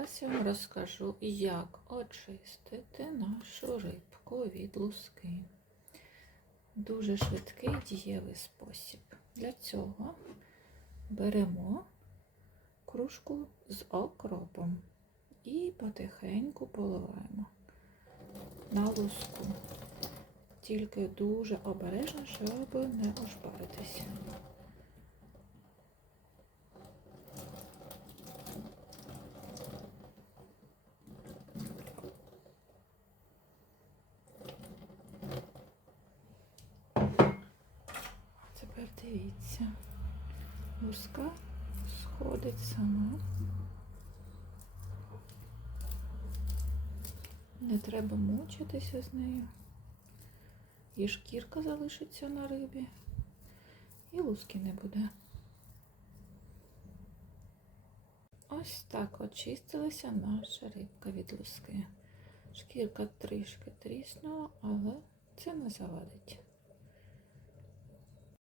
Зараз я вам розкажу, як очистити нашу рибку від луски. Дуже швидкий дієвий спосіб. Для цього беремо кружку з окропом і потихеньку поливаємо на луску. Тільки дуже обережно, щоб не ошпаритися. Дивіться, луска сходить сама. Не треба мучитися з нею. І шкірка залишиться на рибі, і луски не буде. Ось так очистилася наша рибка від луски. Шкірка трішки тріснула, але це не завадить.